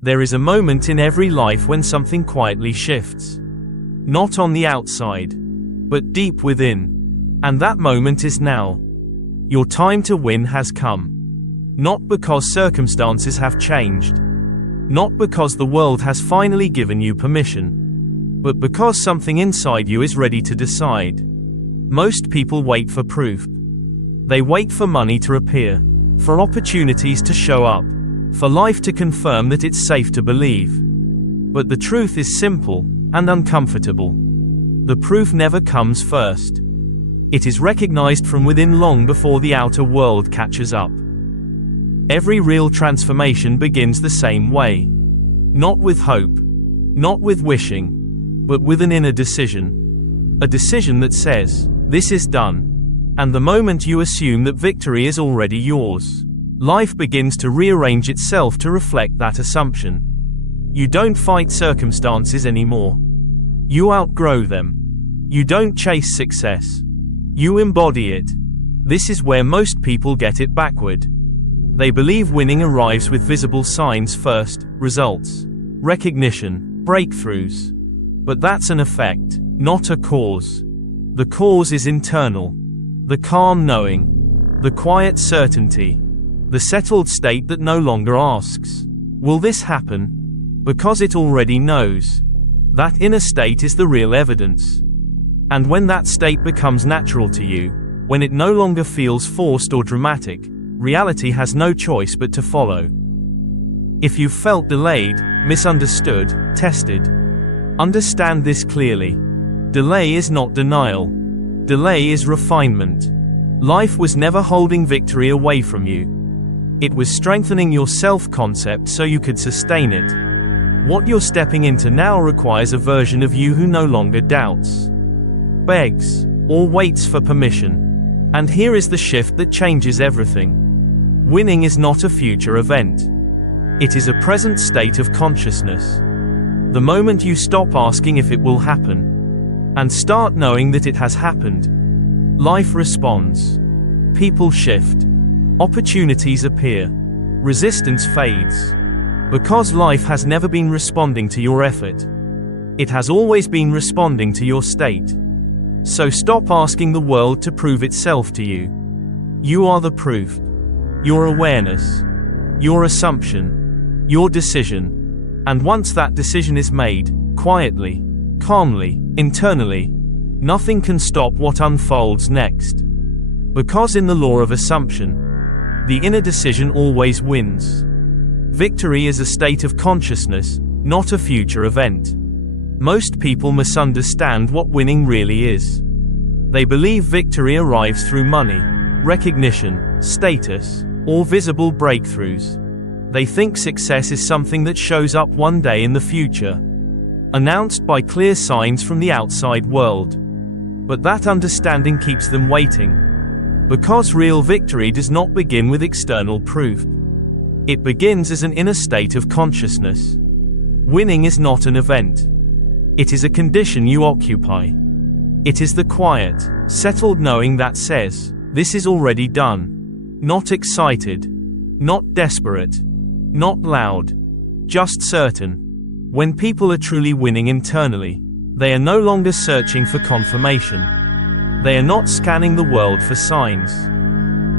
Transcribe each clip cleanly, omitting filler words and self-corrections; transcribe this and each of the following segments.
There is a moment in every life when something quietly shifts. Not on the outside, but deep within. And that moment is now. Your time to win has come. Not because circumstances have changed. Not because the world has finally given you permission. But because something inside you is ready to decide. Most people wait for proof. They wait for money to appear. For opportunities to show up. For life to confirm that it's safe to believe. But the truth is simple and uncomfortable. The proof never comes first. It is recognized from within long before the outer world catches up. Every real transformation begins the same way. Not with hope, not with wishing, but with an inner decision. A decision that says, "This is done." And the moment you assume that victory is already yours, life begins to rearrange itself to reflect that assumption. You don't fight circumstances anymore. You outgrow them. You don't chase success. You embody it. This is where most people get it backward. They believe winning arrives with visible signs first, results, recognition, breakthroughs. But that's an effect, not a cause. The cause is internal. The calm knowing. The quiet certainty. The settled state that no longer asks, "Will this happen?" Because it already knows. That inner state is the real evidence. And when that state becomes natural to you, when it no longer feels forced or dramatic, reality has no choice but to follow. If you've felt delayed, misunderstood, tested, understand this clearly. Delay is not denial. Delay is refinement. Life was never holding victory away from you. It was strengthening your self-concept so you could sustain it. What you're stepping into now requires a version of you who no longer doubts, begs, or waits for permission. And here is the shift that changes everything. Winning is not a future event. It is a present state of consciousness. The moment you stop asking if it will happen, and start knowing that it has happened, life responds. People shift. Opportunities appear. Resistance fades. Because life has never been responding to your effort. It has always been responding to your state. So stop asking the world to prove itself to you. You are the proof. Your awareness. Your assumption. Your decision. And once that decision is made, quietly, calmly, internally, nothing can stop what unfolds next. Because in the law of assumption, the inner decision always wins. Victory is a state of consciousness, not a future event. Most people misunderstand what winning really is. They believe victory arrives through money, recognition, status, or visible breakthroughs. They think success is something that shows up one day in the future, announced by clear signs from the outside world. But that understanding keeps them waiting. Because real victory does not begin with external proof. It begins as an inner state of consciousness. Winning is not an event. It is a condition you occupy. It is the quiet, settled knowing that says, "This is already done." Not excited. Not desperate. Not loud. Just certain. When people are truly winning internally, they are no longer searching for confirmation. They are not scanning the world for signs.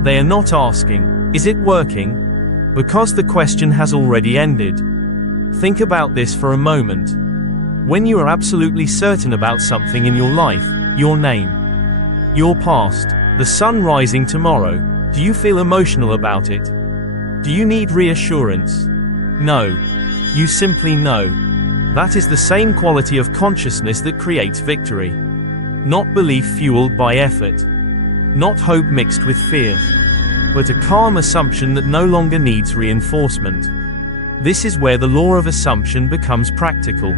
They are not asking, "Is it working?" Because the question has already ended. Think about this for a moment. When you are absolutely certain about something in your life, your name, your past, the sun rising tomorrow, do you feel emotional about it? Do you need reassurance? No. You simply know. That is the same quality of consciousness that creates victory. Not belief fueled by effort. Not hope mixed with fear. But a calm assumption that no longer needs reinforcement. This is where the law of assumption becomes practical.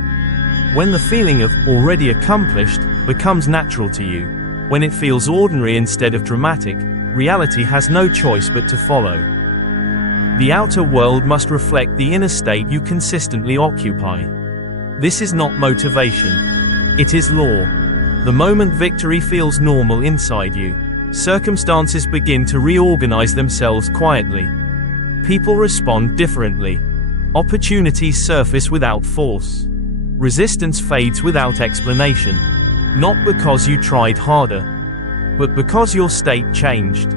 When the feeling of already accomplished becomes natural to you, when it feels ordinary instead of dramatic, reality has no choice but to follow. The outer world must reflect the inner state you consistently occupy. This is not motivation. It is law. The moment victory feels normal inside you, circumstances begin to reorganize themselves quietly. People respond differently. Opportunities surface without force. Resistance fades without explanation. Not because you tried harder, but because your state changed.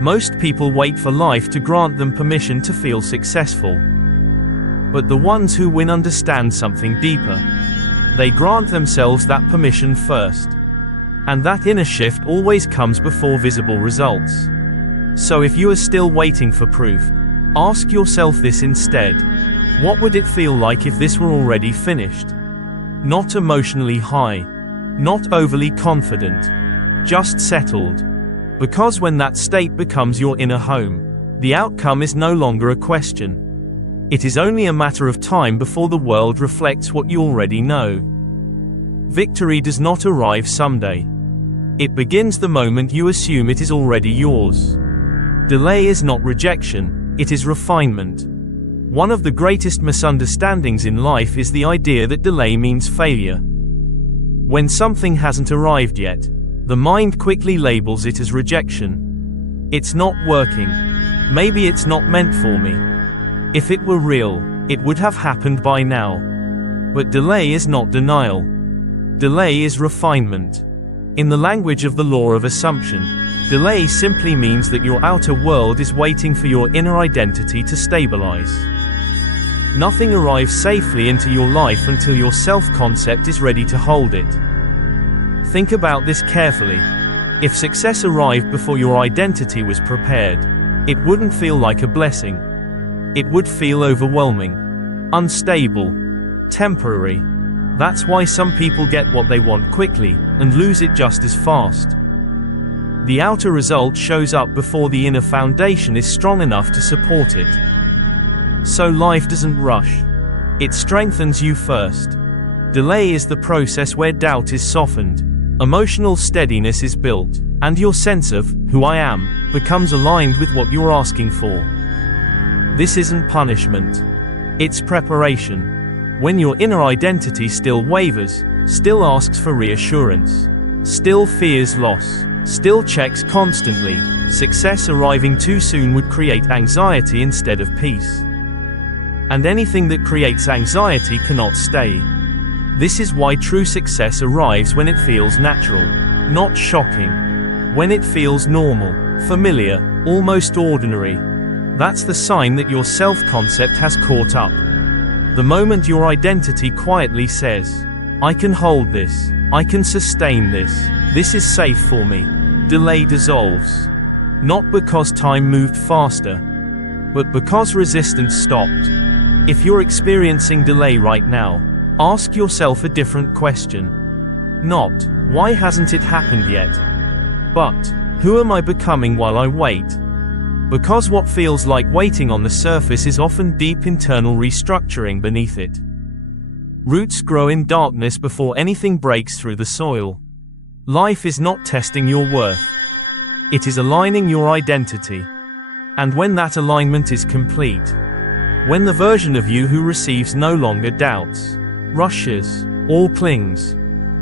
Most people wait for life to grant them permission to feel successful. But the ones who win understand something deeper. They grant themselves that permission first. And that inner shift always comes before visible results. So if you are still waiting for proof, ask yourself this instead. What would it feel like if this were already finished? Not emotionally high. Not overly confident. Just settled. Because when that state becomes your inner home, the outcome is no longer a question. It is only a matter of time before the world reflects what you already know. Victory does not arrive someday. It begins the moment you assume it is already yours. Delay is not rejection, it is refinement. One of the greatest misunderstandings in life is the idea that delay means failure. When something hasn't arrived yet, the mind quickly labels it as rejection. It's not working. Maybe it's not meant for me. If it were real, it would have happened by now. But delay is not denial. Delay is refinement. In the language of the law of assumption, delay simply means that your outer world is waiting for your inner identity to stabilize. Nothing arrives safely into your life until your self-concept is ready to hold it. Think about this carefully. If success arrived before your identity was prepared, it wouldn't feel like a blessing. It would feel overwhelming, unstable, temporary. That's why some people get what they want quickly and lose it just as fast. The outer result shows up before the inner foundation is strong enough to support it. So life doesn't rush. It strengthens you first. Delay is the process where doubt is softened, emotional steadiness is built, and your sense of who I am becomes aligned with what you're asking for. This isn't punishment. It's preparation. When your inner identity still wavers, still asks for reassurance, still fears loss, still checks constantly, success arriving too soon would create anxiety instead of peace. And anything that creates anxiety cannot stay. This is why true success arrives when it feels natural, not shocking. When it feels normal, familiar, almost ordinary. That's the sign that your self-concept has caught up. The moment your identity quietly says, I can hold this, I can sustain this, this is safe for me, delay dissolves. Not because time moved faster, but because resistance stopped. If you're experiencing delay right now, ask yourself a different question. Not, why hasn't it happened yet? But, who am I becoming while I wait? Because what feels like waiting on the surface is often deep internal restructuring beneath it. Roots grow in darkness before anything breaks through the soil. Life is not testing your worth. It is aligning your identity. And when that alignment is complete, when the version of you who receives no longer doubts, rushes, or clings,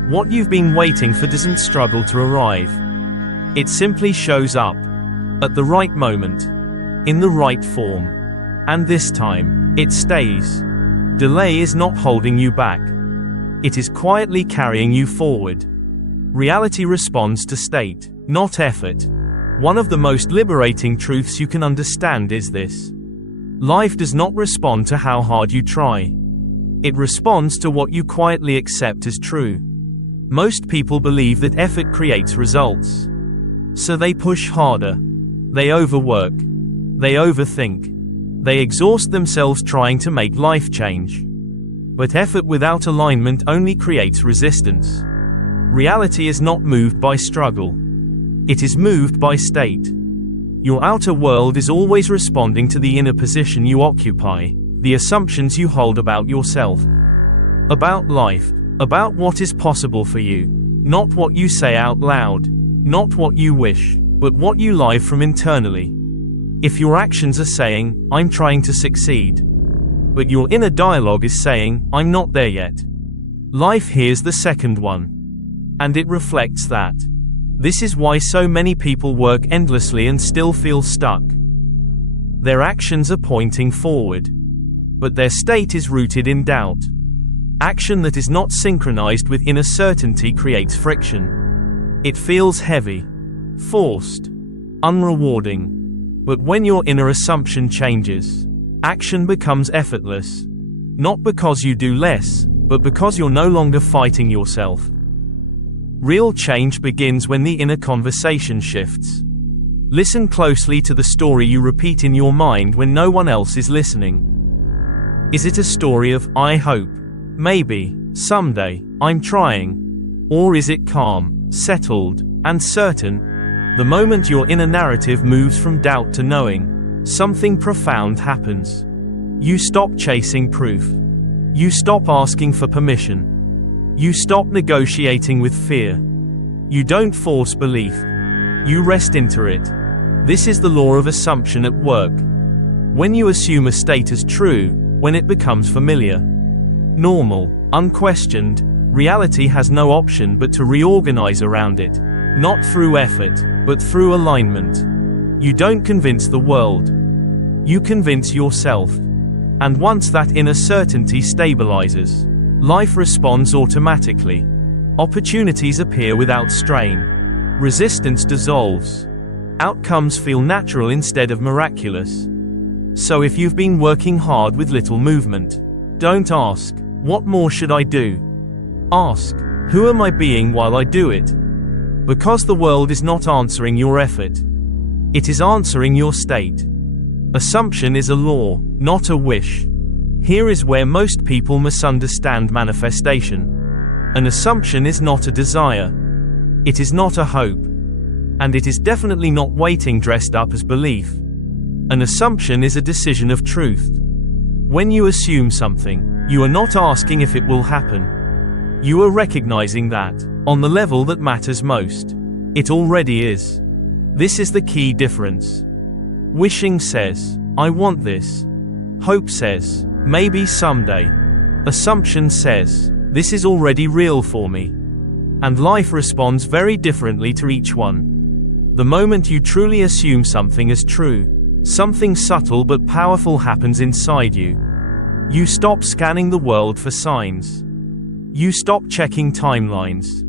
what you've been waiting for doesn't struggle to arrive. It simply shows up. At the right moment, in the right form. And this time, it stays. Delay is not holding you back. It is quietly carrying you forward. Reality responds to state, not effort. One of the most liberating truths you can understand is this. Life does not respond to how hard you try. It responds to what you quietly accept as true. Most people believe that effort creates results. So they push harder. They overwork. They overthink. They exhaust themselves trying to make life change. But effort without alignment only creates resistance. Reality is not moved by struggle. It is moved by state. Your outer world is always responding to the inner position you occupy, the assumptions you hold about yourself, about life, about what is possible for you, not what you say out loud, not what you wish, but what you live from internally. If your actions are saying, I'm trying to succeed, but your inner dialogue is saying, I'm not there yet, life hears the second one. And it reflects that. This is why so many people work endlessly and still feel stuck. Their actions are pointing forward, but their state is rooted in doubt. Action that is not synchronized with inner certainty creates friction. It feels heavy, forced, unrewarding. But when your inner assumption changes, action becomes effortless. Not because you do less, but because you're no longer fighting yourself. Real change begins when the inner conversation shifts. Listen closely to the story you repeat in your mind when no one else is listening. Is it a story of, I hope, maybe, someday, I'm trying? Or is it calm, settled, and certain? The moment your inner narrative moves from doubt to knowing, something profound happens. You stop chasing proof. You stop asking for permission. You stop negotiating with fear. You don't force belief. You rest into it. This is the law of assumption at work. When you assume a state as true, when it becomes familiar, normal, unquestioned, reality has no option but to reorganize around it. Not through effort, but through alignment. You don't convince the world. You convince yourself. And once that inner certainty stabilizes, life responds automatically. Opportunities appear without strain. Resistance dissolves. Outcomes feel natural instead of miraculous. So if you've been working hard with little movement, don't ask, what more should I do? Ask, who am I being while I do it? Because the world is not answering your effort. It is answering your state. Assumption is a law, not a wish. Here is where most people misunderstand manifestation. An assumption is not a desire. It is not a hope. And it is definitely not waiting dressed up as belief. An assumption is a decision of truth. When you assume something, you are not asking if it will happen. You are recognizing that, on the level that matters most, it already is. This is the key difference. Wishing says, I want this. Hope says, maybe someday. Assumption says, this is already real for me. And life responds very differently to each one. The moment you truly assume something as true, something subtle but powerful happens inside you. You stop scanning the world for signs. You stop checking timelines.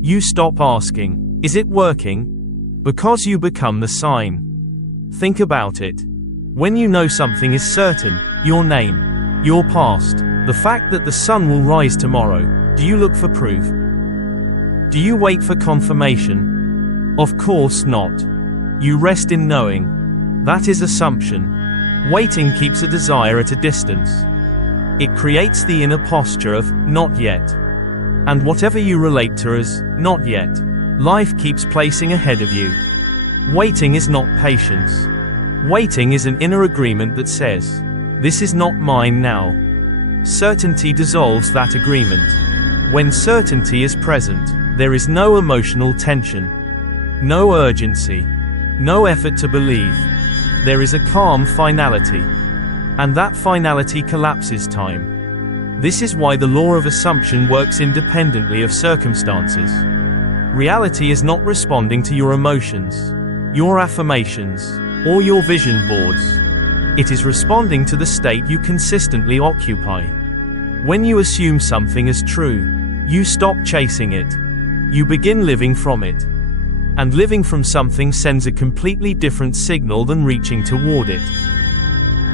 You stop asking, is it working? Because you become the sign. Think about it. When you know something is certain, your name, your past, the fact that the sun will rise tomorrow, do you look for proof? Do you wait for confirmation? Of course not. You rest in knowing. That is assumption. Waiting keeps a desire at a distance. It creates the inner posture of, not yet. And whatever you relate to as, not yet, life keeps placing ahead of you. Waiting is not patience. Waiting is an inner agreement that says, this is not mine now. Certainty dissolves that agreement. When certainty is present, there is no emotional tension, no urgency, no effort to believe. There is a calm finality. And that finality collapses time. This is why the law of assumption works independently of circumstances. Reality is not responding to your emotions, your affirmations, or your vision boards. It is responding to the state you consistently occupy. When you assume something as true, you stop chasing it. You begin living from it. And living from something sends a completely different signal than reaching toward it.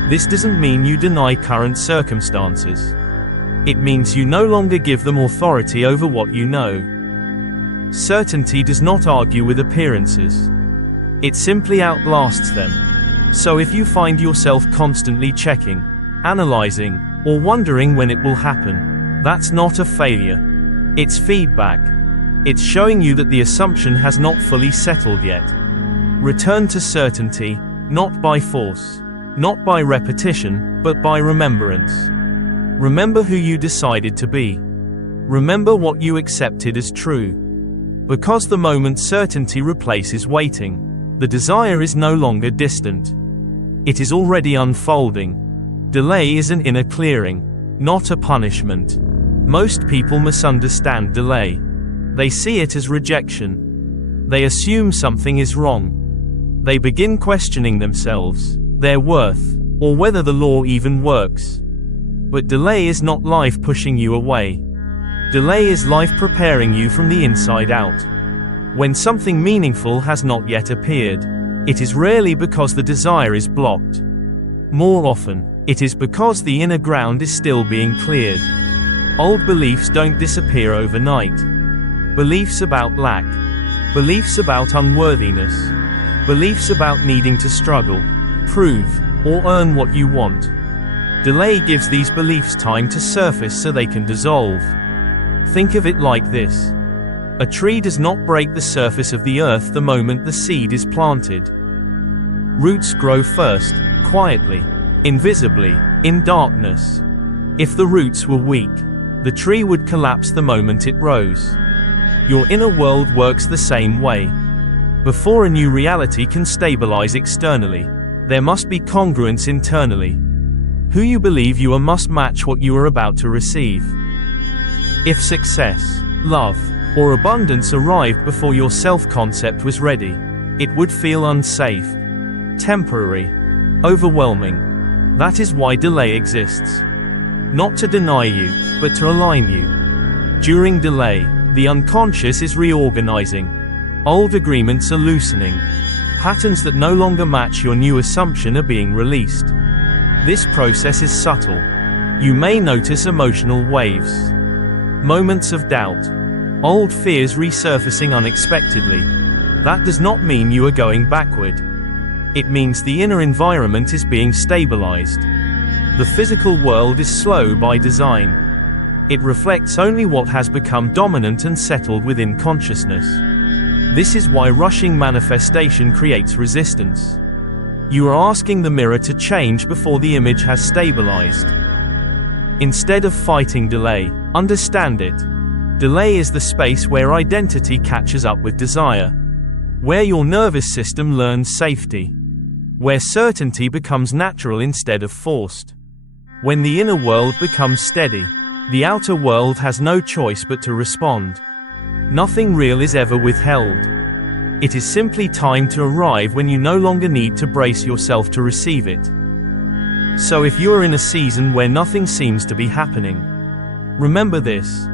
This doesn't mean you deny current circumstances. It means you no longer give them authority over what you know. Certainty does not argue with appearances. It simply outlasts them. So if you find yourself constantly checking, analyzing, or wondering when it will happen, that's not a failure. It's feedback. It's showing you that the assumption has not fully settled yet. Return to certainty, not by force, not by repetition, but by remembrance. Remember who you decided to be. Remember what you accepted as true. Because the moment certainty replaces waiting, the desire is no longer distant. It is already unfolding. Delay is an inner clearing, not a punishment. Most people misunderstand delay. They see it as rejection. They assume something is wrong. They begin questioning themselves, their worth, or whether the law even works. But delay is not life pushing you away. Delay is life preparing you from the inside out. When something meaningful has not yet appeared, it is rarely because the desire is blocked. More often, it is because the inner ground is still being cleared. Old beliefs don't disappear overnight. Beliefs about lack, beliefs about unworthiness, beliefs about needing to struggle, prove, or earn what you want. Delay gives these beliefs time to surface so they can dissolve. Think of it like this. A tree does not break the surface of the earth the moment the seed is planted. Roots grow first, quietly, invisibly, in darkness. If the roots were weak, the tree would collapse the moment it rose. Your inner world works the same way. Before a new reality can stabilize externally, there must be congruence internally. Who you believe you are must match what you are about to receive. If success, love, or abundance arrived before your self-concept was ready, it would feel unsafe, temporary, overwhelming. That is why delay exists. Not to deny you, but to align you. During delay, the unconscious is reorganizing. Old agreements are loosening. Patterns that no longer match your new assumption are being released. This process is subtle. You may notice emotional waves, moments of doubt, old fears resurfacing unexpectedly. That does not mean you are going backward. It means the inner environment is being stabilized. The physical world is slow by design. It reflects only what has become dominant and settled within consciousness. This is why rushing manifestation creates resistance. You are asking the mirror to change before the image has stabilized. Instead of fighting delay, understand it. Delay is the space where identity catches up with desire, where your nervous system learns safety, where certainty becomes natural instead of forced. When the inner world becomes steady, the outer world has no choice but to respond. Nothing real is ever withheld. It is simply time to arrive when you no longer need to brace yourself to receive it. So if you are in a season where nothing seems to be happening, remember this.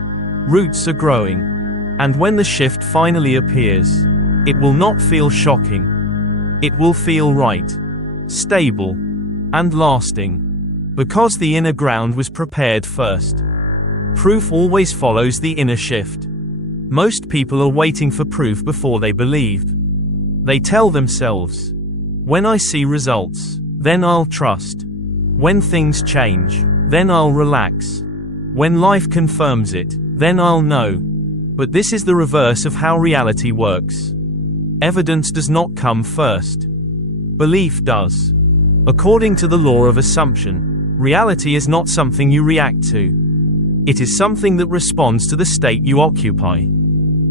Roots are growing. And when the shift finally appears, it will not feel shocking. It will feel right, stable, and lasting. Because the inner ground was prepared first. Proof always follows the inner shift. Most people are waiting for proof before they believe. They tell themselves, when I see results, then I'll trust. When things change, then I'll relax. When life confirms it, then I'll know. But this is the reverse of how reality works. Evidence does not come first. Belief does. According to the law of assumption, reality is not something you react to. It is something that responds to the state you occupy.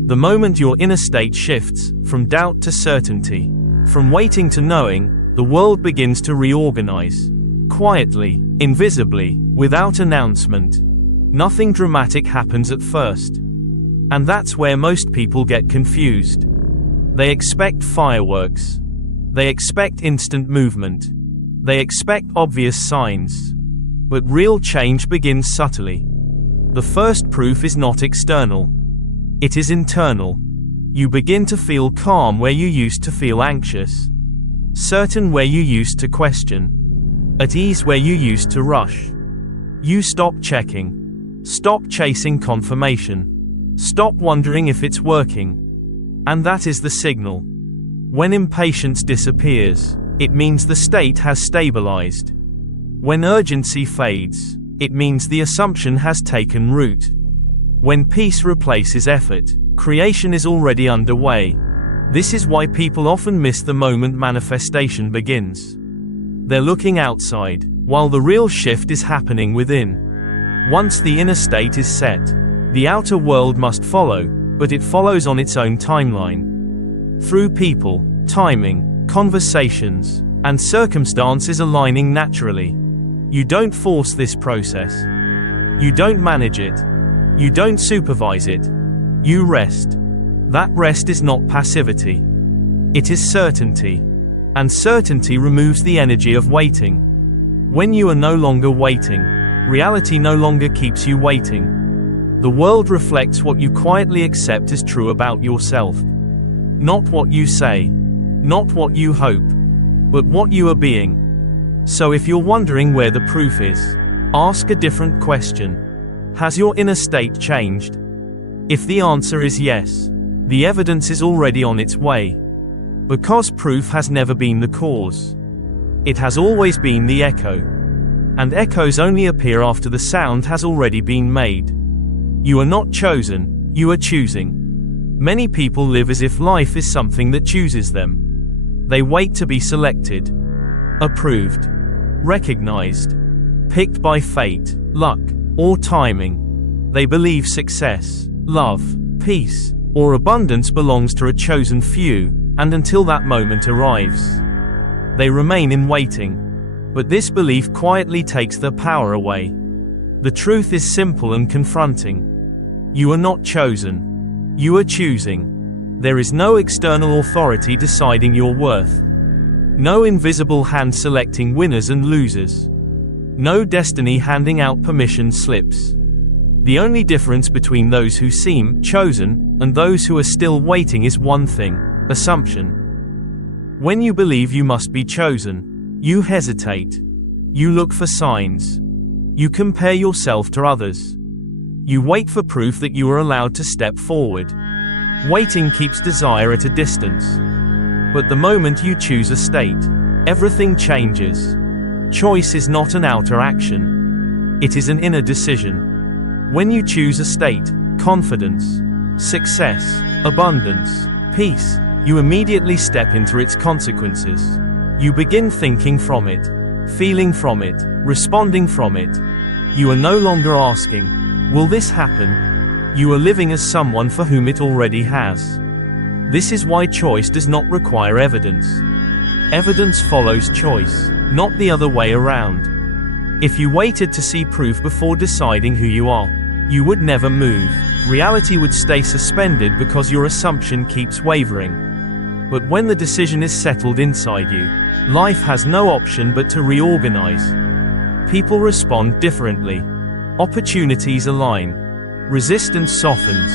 The moment your inner state shifts, from doubt to certainty, from waiting to knowing, the world begins to reorganize. Quietly, invisibly, without announcement. Nothing dramatic happens at first. And that's where most people get confused. They expect fireworks. They expect instant movement. They expect obvious signs. But real change begins subtly. The first proof is not external. It is internal. You begin to feel calm where you used to feel anxious. Certain where you used to question. At ease where you used to rush. You stop checking. Stop chasing confirmation. Stop wondering if it's working. And that is the signal. When impatience disappears, it means the state has stabilized. When urgency fades, it means the assumption has taken root. When peace replaces effort, creation is already underway. This is why people often miss the moment manifestation begins. They're looking outside, while the real shift is happening within. Once the inner state is set, the outer world must follow, but it follows on its own timeline. Through people, timing, conversations, and circumstances aligning naturally. You don't force this process. You don't manage it. You don't supervise it. You rest. That rest is not passivity. It is certainty. And certainty removes the energy of waiting. When you are no longer waiting, reality no longer keeps you waiting. The world reflects what you quietly accept is true about yourself. Not what you say, not what you hope, but what you are being. So if you're wondering where the proof is, ask a different question. Has your inner state changed? If the answer is yes, the evidence is already on its way. Because proof has never been the cause. It has always been the echo. And echoes only appear after the sound has already been made. You are not chosen, you are choosing. Many people live as if life is something that chooses them. They wait to be selected, approved, recognized, picked by fate, luck, or timing. They believe success, love, peace, or abundance belongs to a chosen few, and until that moment arrives, they remain in waiting. But this belief quietly takes their power away. The truth is simple and confronting. You are not chosen. You are choosing. There is no external authority deciding your worth. No invisible hand selecting winners and losers. No destiny handing out permission slips. The only difference between those who seem chosen and those who are still waiting is one thing: assumption. When you believe you must be chosen, you hesitate. You look for signs. You compare yourself to others. You wait for proof that you are allowed to step forward. Waiting keeps desire at a distance. But the moment you choose a state, everything changes. Choice is not an outer action. It is an inner decision. When you choose a state, confidence, success, abundance, peace, you immediately step into its consequences. You begin thinking from it, feeling from it, responding from it. You are no longer asking, will this happen? You are living as someone for whom it already has. This is why choice does not require evidence. Evidence follows choice, not the other way around. If you waited to see proof before deciding who you are, you would never move. Reality would stay suspended because your assumption keeps wavering. But when the decision is settled inside you, life has no option but to reorganize. People respond differently. Opportunities align. Resistance softens.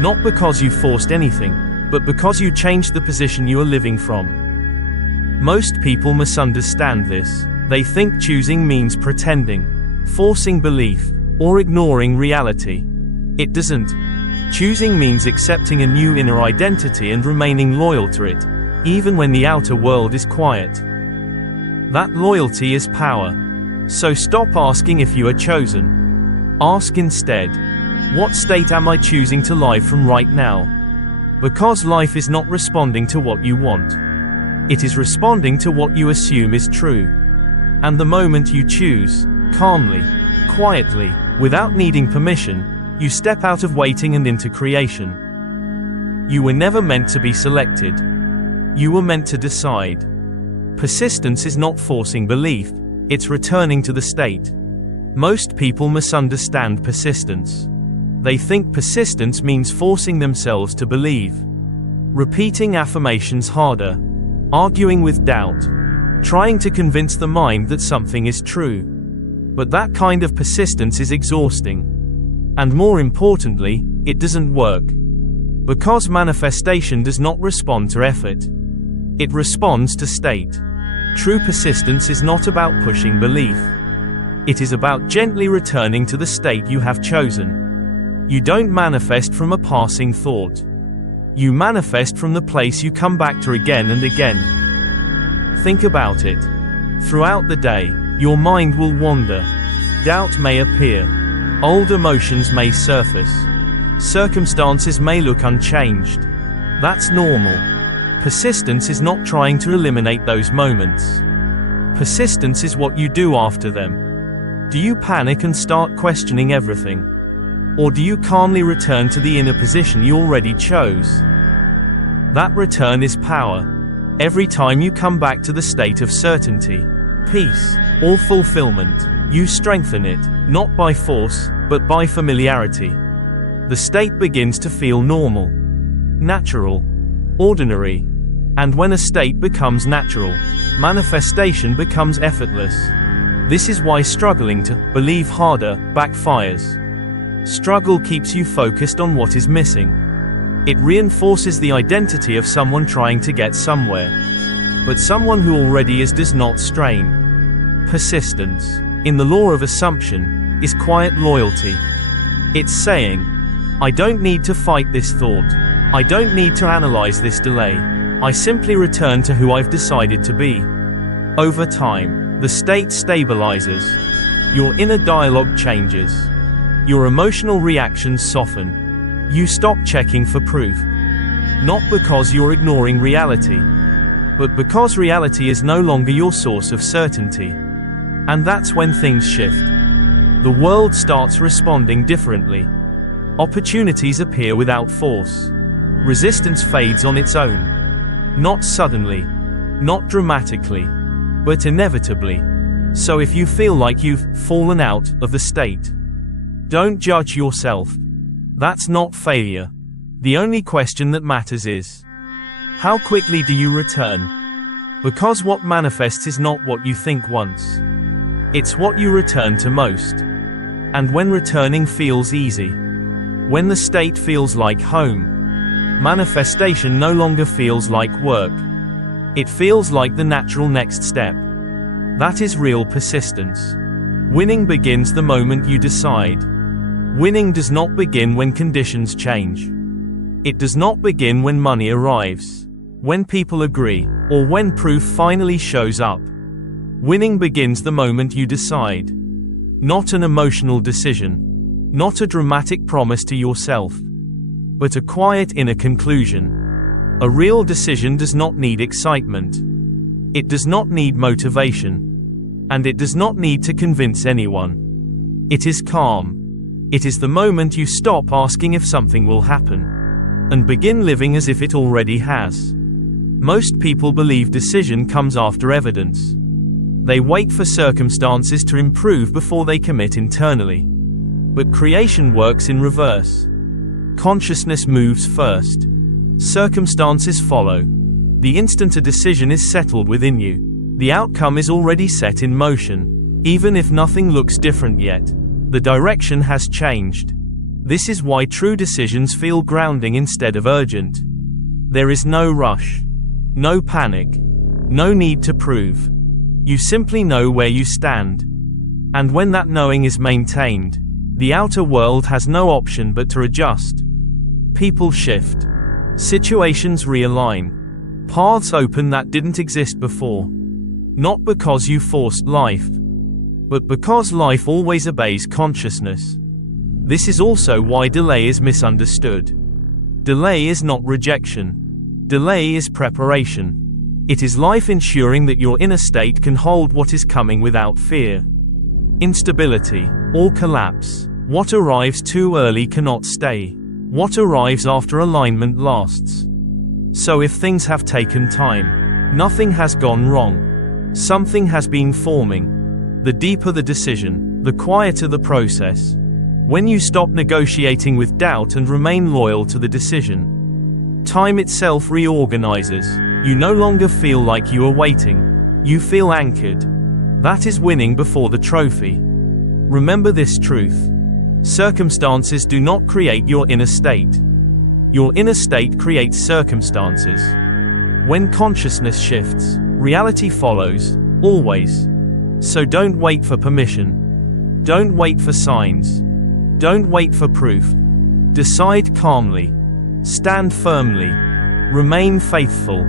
Not because you forced anything, but because you changed the position you are living from. Most people misunderstand this. They think choosing means pretending, forcing belief, or ignoring reality. It doesn't. Choosing means accepting a new inner identity and remaining loyal to it, even when the outer world is quiet. That loyalty is power. So stop asking if you are chosen. Ask instead, what state am I choosing to live from right now? Because life is not responding to what you want. It is responding to what you assume is true. And the moment you choose, calmly, quietly, without needing permission, you step out of waiting and into creation. You were never meant to be selected. You were meant to decide. Persistence is not forcing belief, it's returning to the state. Most people misunderstand persistence. They think persistence means forcing themselves to believe. Repeating affirmations harder. Arguing with doubt. Trying to convince the mind that something is true. But that kind of persistence is exhausting. And more importantly, it doesn't work. Because manifestation does not respond to effort. It responds to state. True persistence is not about pushing belief. It is about gently returning to the state you have chosen. You don't manifest from a passing thought. You manifest from the place you come back to again and again. Think about it. Throughout the day, your mind will wander. Doubt may appear. Old emotions may surface. Circumstances may look unchanged. That's normal. Persistence is not trying to eliminate those moments. Persistence is what you do after them. Do you panic and start questioning everything? Or do you calmly return to the inner position you already chose? That return is power. Every time you come back to the state of certainty, peace, or fulfillment, you strengthen it, not by force, but by familiarity. The state begins to feel normal, natural, ordinary. And when a state becomes natural, manifestation becomes effortless. This is why struggling to believe harder backfires. Struggle keeps you focused on what is missing. It reinforces the identity of someone trying to get somewhere. But someone who already is does not strain. Persistence, in the law of assumption, is quiet loyalty. It's saying, I don't need to fight this thought. I don't need to analyze this delay. I simply return to who I've decided to be. Over time, the state stabilizes. Your inner dialogue changes. Your emotional reactions soften. You stop checking for proof. Not because you're ignoring reality, but because reality is no longer your source of certainty. And that's when things shift. The world starts responding differently. Opportunities appear without force. Resistance fades on its own. Not suddenly, not dramatically, but inevitably. So if you feel like you've fallen out of the state, don't judge yourself. That's not failure. The only question that matters is, how quickly do you return? Because what manifests is not what you think once. It's what you return to most. And when returning feels easy, when the state feels like home, manifestation no longer feels like work. It feels like the natural next step. That is real persistence. Winning begins the moment you decide. Winning does not begin when conditions change. It does not begin when money arrives, when people agree, or when proof finally shows up. Winning begins the moment you decide. Not an emotional decision. Not a dramatic promise to yourself. But a quiet inner conclusion. A real decision does not need excitement. It does not need motivation. And it does not need to convince anyone. It is calm. It is the moment you stop asking if something will happen, and begin living as if it already has. Most people believe decision comes after evidence. They wait for circumstances to improve before they commit internally. But creation works in reverse. Consciousness moves first. Circumstances follow. The instant a decision is settled within you, the outcome is already set in motion. Even if nothing looks different yet, the direction has changed. This is why true decisions feel grounding instead of urgent. There is no rush, no panic, no need to prove. You simply know where you stand. And when that knowing is maintained, the outer world has no option but to adjust. People shift. Situations realign. Paths open that didn't exist before. Not because you forced life, but because life always obeys consciousness. This is also why delay is misunderstood. Delay is not rejection. Delay is preparation. It is life ensuring that your inner state can hold what is coming without fear. Instability, or collapse. What arrives too early cannot stay. What arrives after alignment lasts. So if things have taken time, nothing has gone wrong. Something has been forming. The deeper the decision, the quieter the process. When you stop negotiating with doubt and remain loyal to the decision, time itself reorganizes. You no longer feel like you are waiting. You feel anchored. That is winning before the trophy. Remember this truth. Circumstances do not create your inner state. Your inner state creates circumstances. When consciousness shifts, reality follows, always. So don't wait for permission. Don't wait for signs. Don't wait for proof. Decide calmly. Stand firmly. Remain faithful.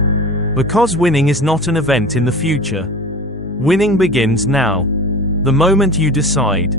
Because winning is not an event in the future. Winning begins now. The moment you decide.